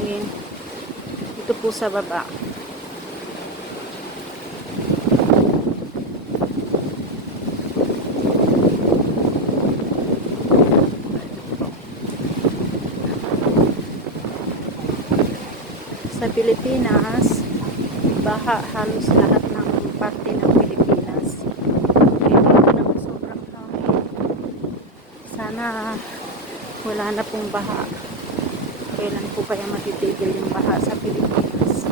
hangin. Ito po sa baba. Sa Pilipinas, baha halos lahat ng parte ng Pilipinas. Kaya dito naman sobrang hangin. Sana wala na pong baha. Kailan po kaya matitigil yung baha sa Pilipinas?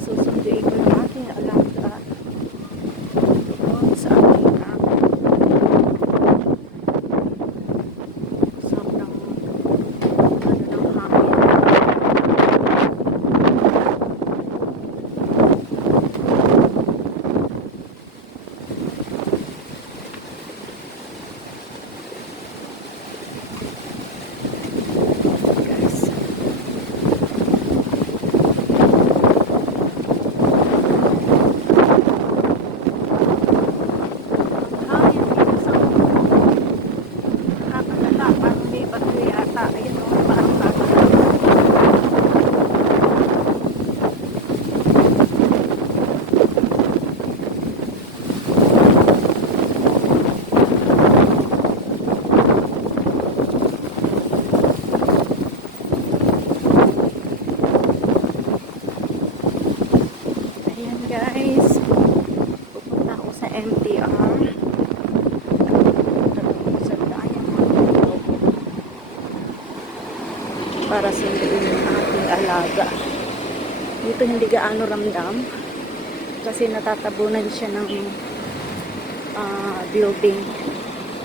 Susunduin ko yung aking alaga doon sa aking sobrang ng hangin. Guys, pupunta ako sa MTR sa Diamond para sunduin yung ating alaga. Dito hindi gaano ramdam kasi natatabunan siya ng building,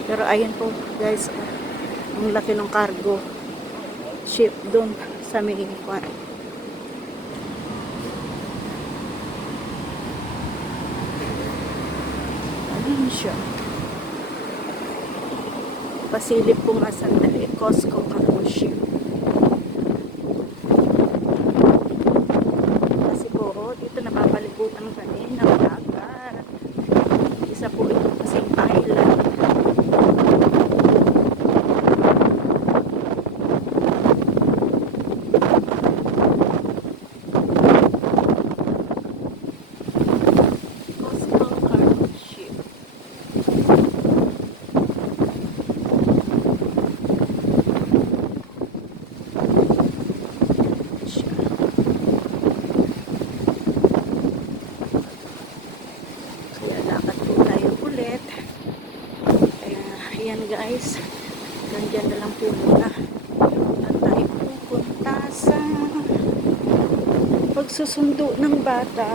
pero ayun po guys, ang laki ng cargo ship doon sa may kwan. Siya. Pasilip po nga sandali. Costco cargo ship. Kasi po, dito napapaligutan kami ng dagat. Isa po ito kasing island. Ayan guys, nandyan na lang po muna at tayo pupunta sa pagsusundo ng bata.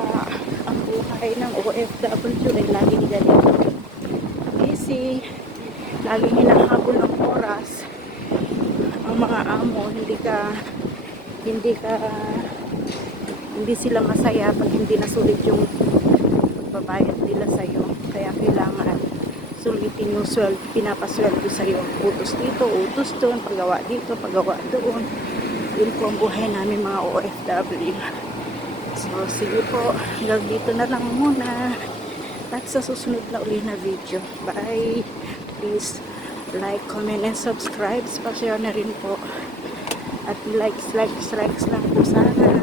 Ang buhay ng OFW ay laging ganito, busy, laging hinahabol ng oras ang mga amo. Hindi sila masaya pag hindi nasulit yung pagbabayad nila sa'yo, kaya kailangan sulitin yung pinapasweldo sa'yo. Utos dito, utos doon, paggawa dito, paggawa doon. Yun po ang buhay namin mga OFW. So, sige po, hanggang dito na lang muna. At sa susunod na uli na video. Bye! Please like, comment, and subscribe. Pa-share na rin po. At likes lang po sana.